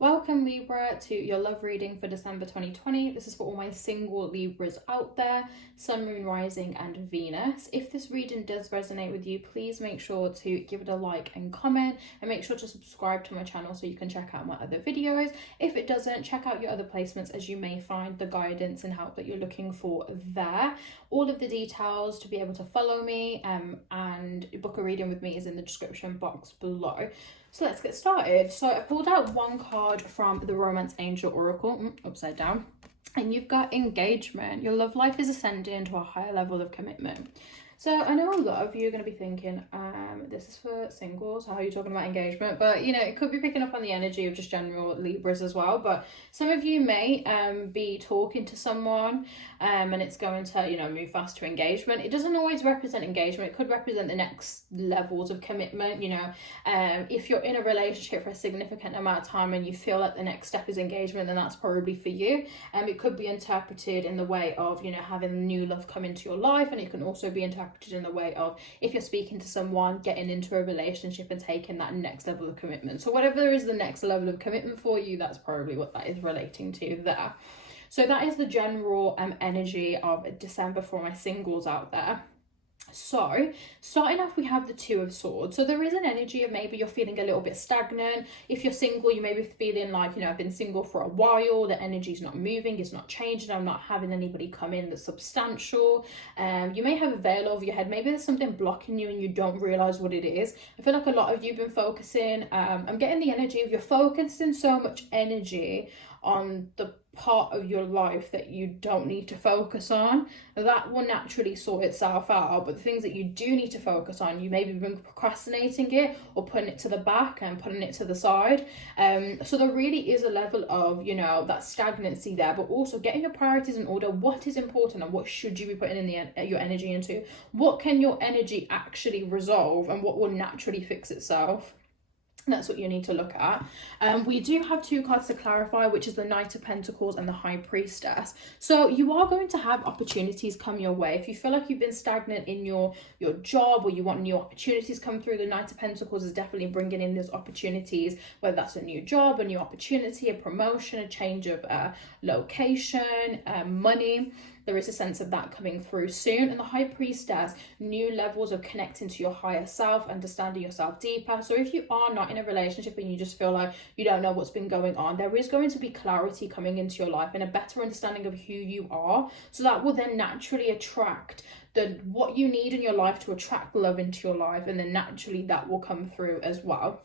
Welcome Libra to your love reading for December 2020. This is for all my single Libras out there, Sun, Moon, Rising and Venus. If this reading does resonate with you, please make sure to give it a like and comment, and make sure to subscribe to my channel so you can check out my other videos. If it doesn't, check out your other placements as you may find the guidance and help that you're looking for there. All of the details to be able to follow me and book a reading with me is in the description box below. So let's get started. So I pulled out one card from the Romance Angel Oracle, upside down, and you've got engagement. Your love life is ascending to a higher level of commitment. So I know a lot of you are going to be thinking, this is for singles, how are you talking about engagement? But, you know, it could be picking up on the energy of just general Libras as well. But some of you may be talking to someone and it's going to, you know, move fast to engagement. It doesn't always represent engagement. It could represent the next levels of commitment, you know. If you're in a relationship for a significant amount of time and you feel like the next step is engagement, then that's probably for you. It could be interpreted in the way of, you know, having new love come into your life, and it can also be interpreted in the way of if you're speaking to someone, getting into a relationship and taking that next level of commitment. So whatever is the next level of commitment for you, that's probably what that is relating to there. So that is the general energy of December for my singles out there. So starting off, we have the Two of Swords. So there is an energy of maybe you're feeling a little bit stagnant. If you're single, you may be feeling like, you know, I've been single for a while, the energy's not moving, it's not changing, I'm not having anybody come in that's substantial. You may have a veil over your head, maybe there's something blocking you and you don't realize what it is. I feel like a lot of you have been focusing, I'm getting the energy of you're focusing so much energy on the part of your life that you don't need to focus on. That will naturally sort itself out, but the things that you do need to focus on, you maybe been procrastinating it or putting it to the back and putting it to the side. So there really is a level of, you know, that stagnancy there, but also getting your priorities in order. What is important and what should you be putting in your energy into? What can your energy actually resolve and what will naturally fix itself? That's what you need to look at. We do have two cards to clarify, which is the Knight of Pentacles and the High Priestess. So you are going to have opportunities come your way. If you feel like you've been stagnant in your job or you want new opportunities come through, the Knight of Pentacles is definitely bringing in those opportunities, whether that's a new job, a new opportunity, a promotion, a change of location, money. There is a sense of that coming through soon. And the High Priestess, new levels of connecting to your higher self, understanding yourself deeper. So if you are not in a relationship and you just feel like you don't know what's been going on, there is going to be clarity coming into your life and a better understanding of who you are. So that will then naturally attract what you need in your life to attract love into your life, and then naturally that will come through as well.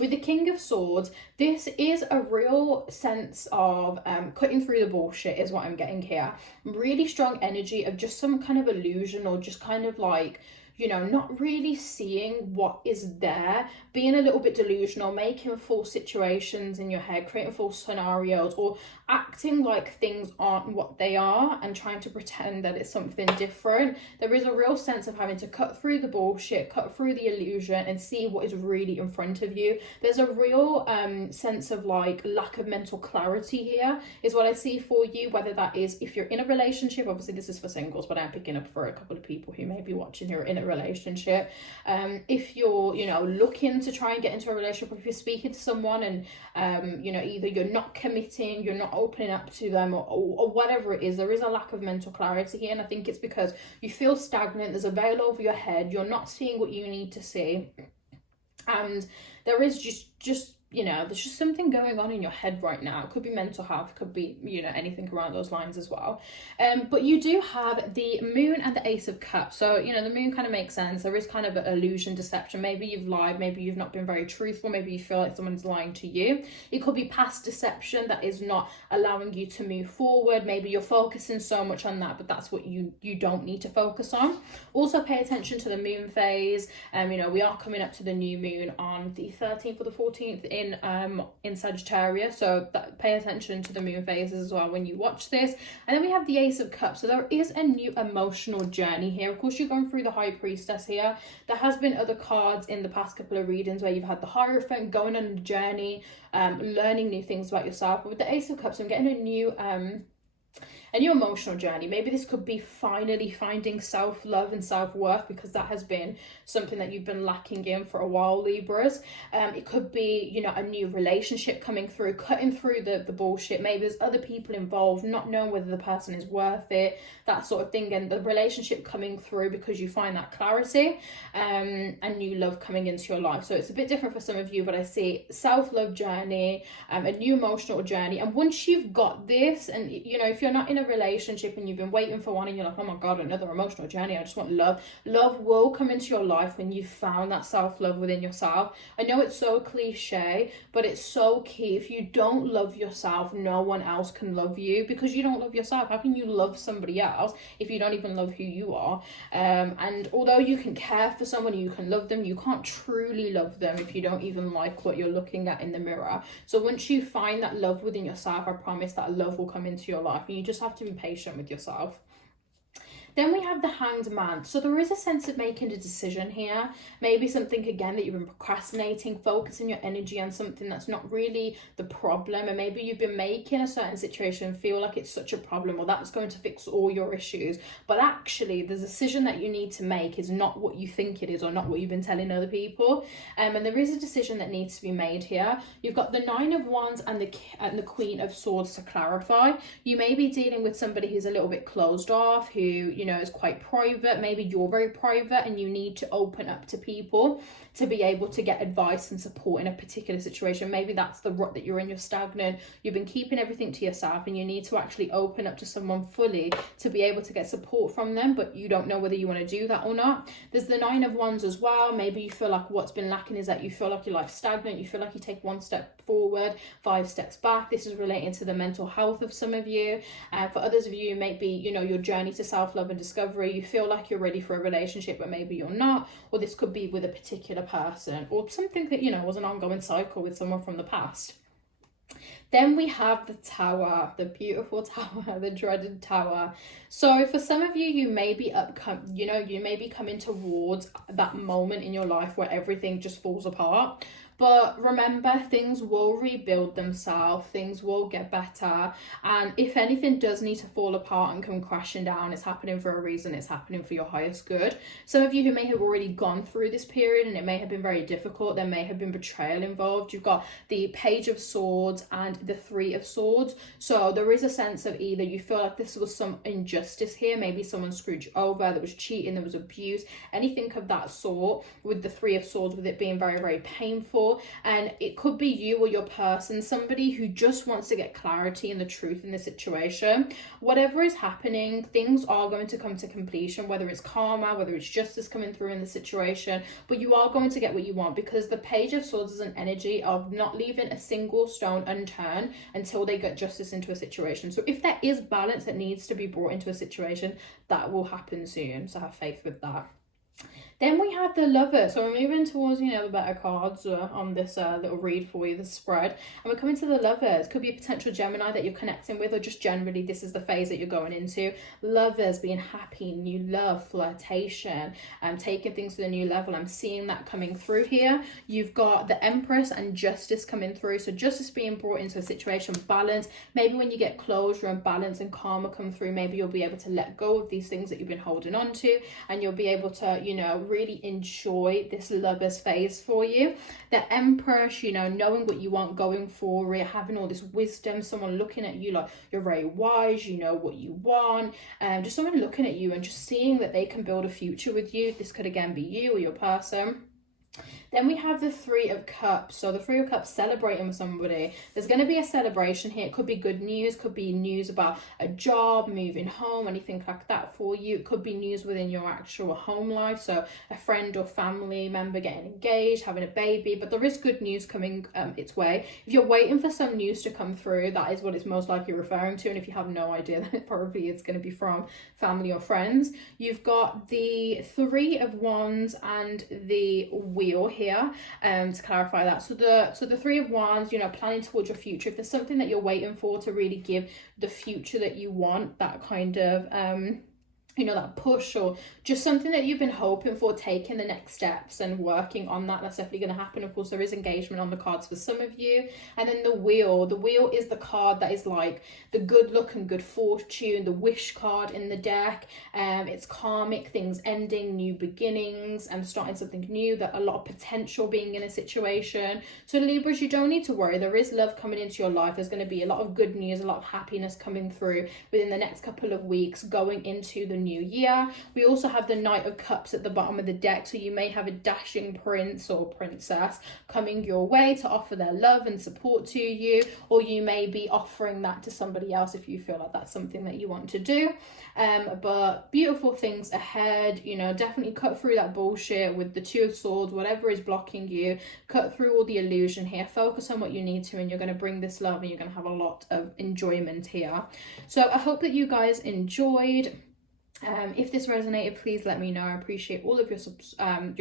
With the King of Swords, this is a real sense of cutting through the bullshit is what I'm getting here. Really strong energy of just some kind of illusion, or just kind of like, you know, not really seeing what is there, being a little bit delusional, making false situations in your head, creating false scenarios, or acting like things aren't what they are and trying to pretend that it's something different. There is a real sense of having to cut through the bullshit, cut through the illusion and see what is really in front of you. There's a real sense of like lack of mental clarity here is what I see for you, whether that is if you're in a relationship. Obviously this is for singles, but I'm picking up for a couple of people who may be watching who are in a relationship. If you're, you know, looking to try and get into a relationship, or if you're speaking to someone and you know, either you're not committing, you're not opening up to them, or whatever it is, there is a lack of mental clarity here. And I think it's because you feel stagnant, there's a veil over your head, you're not seeing what you need to see, and there is just you know, there's just something going on in your head right now. It could be mental health, could be, you know, anything around those lines as well. But you do have the Moon and the Ace of Cups. So, you know, the Moon kind of makes sense. There is kind of an illusion, deception. Maybe you've lied, maybe you've not been very truthful, maybe you feel like someone's lying to you. It could be past deception that is not allowing you to move forward. Maybe you're focusing so much on that, but that's what you don't need to focus on. Also pay attention to the moon phase. You know, we are coming up to the new moon on the 13th or the 14th in Sagittarius, so pay attention to the moon phases as well when you watch this. And then we have the Ace of Cups. So there is a new emotional journey here. Of course, you're going through the High Priestess here. There has been other cards in the past couple of readings where you've had the Hierophant, going on a journey, learning new things about yourself. But with the Ace of Cups, I'm getting a new a new emotional journey. Maybe this could be finally finding self-love and self-worth, because that has been something that you've been lacking in for a while, Libras. It could be, you know, a new relationship coming through, cutting through the bullshit. Maybe there's other people involved, not knowing whether the person is worth it, that sort of thing, and the relationship coming through because you find that clarity, and new love coming into your life. So it's a bit different for some of you, but I see self-love journey, a new emotional journey. And once you've got this, and you know, if you're not in a relationship and you've been waiting for one and you're like, oh my god, another emotional journey, I just want love, love will come into your life when you've found that self-love within yourself. I know it's so cliche, but it's so key. If you don't love yourself, no one else can love you, because you don't love yourself. How can you love somebody else if you don't even love who you are? And although you can care for someone, you can love them, you can't truly love them if you don't even like what you're looking at in the mirror. So once you find that love within yourself, I promise that love will come into your life, and you just have to be patient with yourself. Then we have the Hanged Man. So there is a sense of making a decision here. Maybe something, again, that you've been procrastinating, focusing your energy on something that's not really the problem. And maybe you've been making a certain situation feel like it's such a problem, or that's going to fix all your issues. But actually, the decision that you need to make is not what you think it is, or not what you've been telling other people. And there is a decision that needs to be made here. You've got the Nine of Wands and the Queen of Swords to clarify. You may be dealing with somebody who's a little bit closed off, who, you know, is quite private. Maybe you're very private and you need to open up to people to be able to get advice and support in a particular situation. Maybe that's the rut that you're in, you're stagnant, you've been keeping everything to yourself, and you need to actually open up to someone fully to be able to get support from them, but you don't know whether you want to do that or not. There's the Nine of Wands as well. Maybe you feel like what's been lacking is that you feel like your life's stagnant, you feel like you take one step forward, 5 steps back. This is relating to the mental health of some of you. For others of you, maybe, you know, your journey to self-love and discovery, you feel like you're ready for a relationship, but maybe you're not. Or this could be with a particular person, or something that, you know, was an ongoing cycle with someone from the past. Then we have the Tower, the beautiful Tower, the dreaded Tower. So for some of you, you may be coming towards that moment in your life where everything just falls apart. But remember, things will rebuild themselves, things will get better. And if anything does need to fall apart and come crashing down, it's happening for a reason, it's happening for your highest good. Some of you who may have already gone through this period and it may have been very difficult, there may have been betrayal involved. You've got the Page of Swords and the Three of Swords. So there is a sense of either you feel like this was some injustice here, maybe someone screwed you over, there was cheating, there was abuse, anything of that sort, with the Three of Swords, with it being very, very painful. And it could be you or your person, somebody who just wants to get clarity and the truth in the situation. Whatever is happening, things are going to come to completion, whether it's karma, whether it's justice coming through in the situation, but you are going to get what you want, because the Page of Swords is an energy of not leaving a single stone unturned until they get justice into a situation. So if there is balance that needs to be brought into a situation, that will happen soon. So have faith with that. Then we have the Lovers. So we're moving towards, you know, the better cards on this little read for you, the spread. And we're coming to the Lovers. Could be a potential Gemini that you're connecting with, or just generally this is the phase that you're going into. Lovers, being happy, new love, flirtation, taking things to the new level. I'm seeing that coming through here. You've got the Empress and Justice coming through. So justice being brought into a situation, balance. Maybe when you get closure and balance and karma come through, maybe you'll be able to let go of these things that you've been holding on to, and you'll be able to, you know, really enjoy this Lovers phase for you. The Empress, you know, knowing what you want, going for it, having all this wisdom, someone looking at you like you're very wise, you know what you want, just someone looking at you and just seeing that they can build a future with you. This could again be you or your person. Then we have the Three of Cups. So the Three of Cups, celebrating with somebody. There's going to be a celebration here. It could be good news, could be news about a job, moving home, anything like that for you. It could be news within your actual home life. So a friend or family member getting engaged, having a baby. But there is good news coming its way. If you're waiting for some news to come through, that is what it's most likely referring to. And if you have no idea, then it probably is going to be from family or friends. You've got the Three of Wands and the Wheel here. To clarify that, so the Three of Wands, you know, planning towards your future. If there's something that you're waiting for to really give the future that you want, that kind of you know, that push, or just something that you've been hoping for, taking the next steps and working on that. That's definitely going to happen. Of course, there is engagement on the cards for some of you. And then the wheel is the card that is like the good luck and good fortune, the wish card in the deck. It's karmic, things ending, new beginnings, and starting something new, that a lot of potential being in a situation. So Libras, you don't need to worry. There is love coming into your life. There's going to be a lot of good news, a lot of happiness coming through within the next couple of weeks going into the new year. We also have the Knight of Cups at the bottom of the deck, so you may have a dashing prince or princess coming your way to offer their love and support to you, or you may be offering that to somebody else if you feel like that's something that you want to do. But beautiful things ahead, you know, definitely cut through that bullshit with the Two of Swords, whatever is blocking you, cut through all the illusion here, focus on what you need to, and you're going to bring this love and you're going to have a lot of enjoyment here. So I hope that you guys enjoyed. If this resonated, please let me know. I appreciate all of your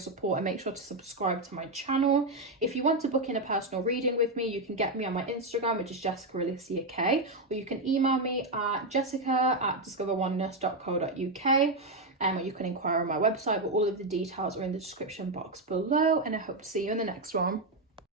support, and make sure to subscribe to my channel. If you want to book in a personal reading with me, you can get me on my Instagram, which is JessicaAlicia, or you can email me at jessica@discoveroneness.co.uk, or you can inquire on my website, but all of the details are in the description box below, and I hope to see you in the next one.